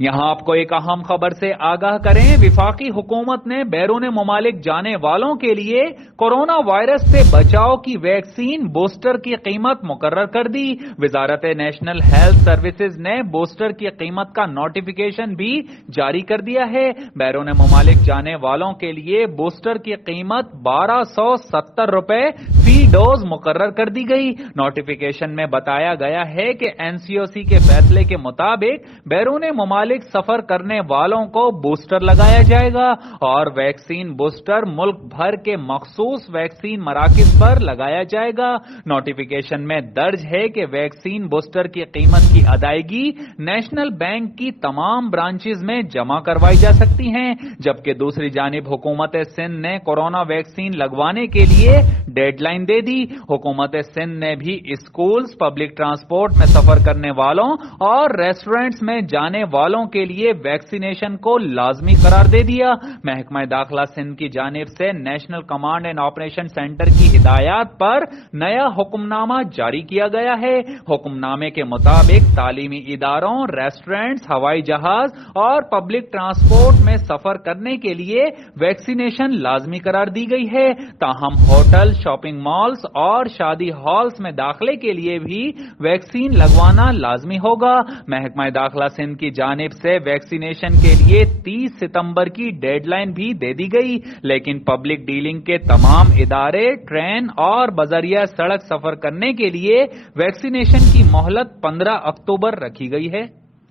یہاں آپ کو ایک اہم خبر سے آگاہ کریں۔ وفاقی حکومت نے بیرون ممالک جانے والوں کے لیے کورونا وائرس سے بچاؤ کی ویکسین بوسٹر کی قیمت مقرر کر دی۔ وزارت نیشنل ہیلتھ سروسز نے بوسٹر کی قیمت کا نوٹیفیکیشن بھی جاری کر دیا ہے۔ بیرون ممالک جانے والوں کے لیے بوسٹر کی قیمت 1270 روپے فی ڈوز مقرر کر دی گئی۔ نوٹیفیکیشن میں بتایا گیا ہے کہ NCOC کے فیصلے کے مطابق بیرون ممالک سفر کرنے والوں کو بوسٹر لگایا جائے گا اور ویکسین بوسٹر ملک بھر کے مخصوص ویکسین مراکز پر لگایا جائے گا۔ نوٹیفیکیشن میں درج ہے کہ ویکسین بوسٹر کی قیمت کی ادائیگی نیشنل بینک کی تمام برانچز میں جمع کروائی جا سکتی ہیں، جبکہ دوسری جانب حکومت سندھ نے کورونا ویکسین لگوانے کے لیے ڈیڈ لائن دے دی۔ حکومت سندھ نے بھی اسکولز، پبلک ٹرانسپورٹ میں سفر کرنے والوں اور ریسٹورینٹس میں جانے والوں کے لیے ویکسینیشن کو لازمی قرار دے دیا۔ محکمہ داخلہ سندھ کی جانب سے national command and operation centre کی ہدایات پر نیا حکم نامہ جاری کیا گیا ہے۔ حکم نامے کے مطابق تعلیمی اداروں، ریسٹورینٹس، ہوائی جہاز اور پبلک ٹرانسپورٹ میں سفر کرنے کے لیے ویکسینیشن لازمی قرار دی گئی ہے، تاہم ہوٹل، شاپنگ مالز اور شادی ہالز میں داخلے کے لیے بھی ویکسین لگوانا لازمی ہوگا۔ محکمہ داخلہ سندھ کی جانب سے ویکسینیشن کے لیے 30 ستمبر کی ڈیڈ لائن بھی دے دی گئی، لیکن پبلک ڈیلنگ کے تمام ادارے ٹرین اور بذریعہ سڑک سفر کرنے کے لیے ویکسینیشن کی مہلت 15 اکتوبر رکھی گئی ہے۔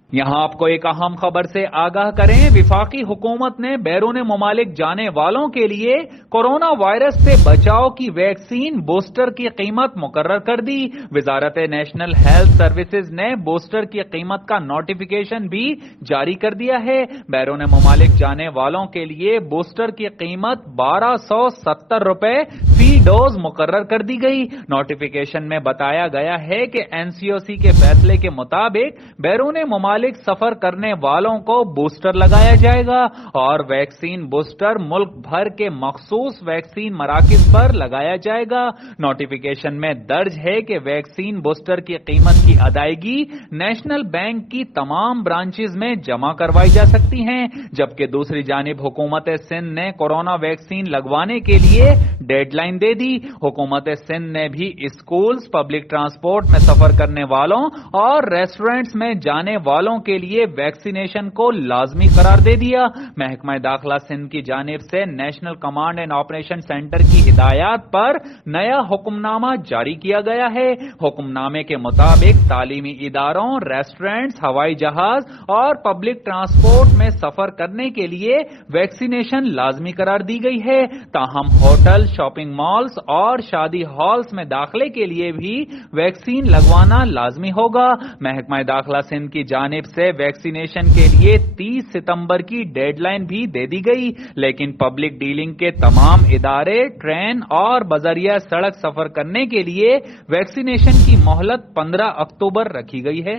یہاں آپ کو ایک اہم خبر سے آگاہ کریں۔ وفاقی حکومت نے بیرون ممالک جانے والوں کے لیے کورونا وائرس سے بچاؤ کی ویکسین بوسٹر کی قیمت مقرر کر دی۔ وزارت نیشنل ہیلتھ سروسز نے بوسٹر کی قیمت کا نوٹیفیکیشن بھی جاری کر دیا ہے۔ بیرون ممالک جانے والوں کے لیے بوسٹر کی قیمت 1270 روپے فی ڈوز مقرر کر دی گئی۔ نوٹیفیکیشن میں بتایا گیا ہے کہ NCOC کے فیصلے کے مطابق بیرون ممالک سفر کرنے والوں کو بوسٹر لگایا جائے گا اور ویکسین بوسٹر ملک بھر کے مخصوص ویکسین مراکز پر لگایا جائے گا۔ نوٹیفیکیشن میں درج ہے کہ ویکسین بوسٹر کی قیمت کی ادائیگی نیشنل بینک کی تمام برانچز میں جمع کروائی جا سکتی ہیں، جبکہ دوسری جانب حکومت سندھ نے کورونا ویکسین لگوانے کے لیے ڈیڈ لائن دے دی۔ حکومت سندھ نے بھی اسکولز، پبلک ٹرانسپورٹ میں سفر کرنے والوں اور ریسٹورینٹس میں جانے والوں کے لیے ویکسینیشن کو لازمی قرار دے دیا۔ محکمہ داخلہ سندھ کی جانب سے national command and operation centre کی ہدایات پر نیا حکم نامہ جاری کیا گیا ہے۔ حکم نامے کے مطابق تعلیمی اداروں، ریسٹورینٹس، ہوائی جہاز اور پبلک ٹرانسپورٹ میں سفر کرنے کے لیے ویکسینیشن لازمی قرار دی گئی ہے، تاہم ہوٹل، شاپنگ مالز اور شادی ہالز میں داخلے کے لیے بھی ویکسین لگوانا لازمی ہوگا۔ محکمہ داخلہ سندھ کی جانب سے ویکسینیشن کے لیے 30 ستمبر کی ڈیڈ لائن بھی دے دی گئی، لیکن پبلک ڈیلنگ کے تمام ادارے ٹرین اور بذریعہ سڑک سفر کرنے کے لیے ویکسینیشن کی مہلت 15 اکتوبر رکھی گئی ہے۔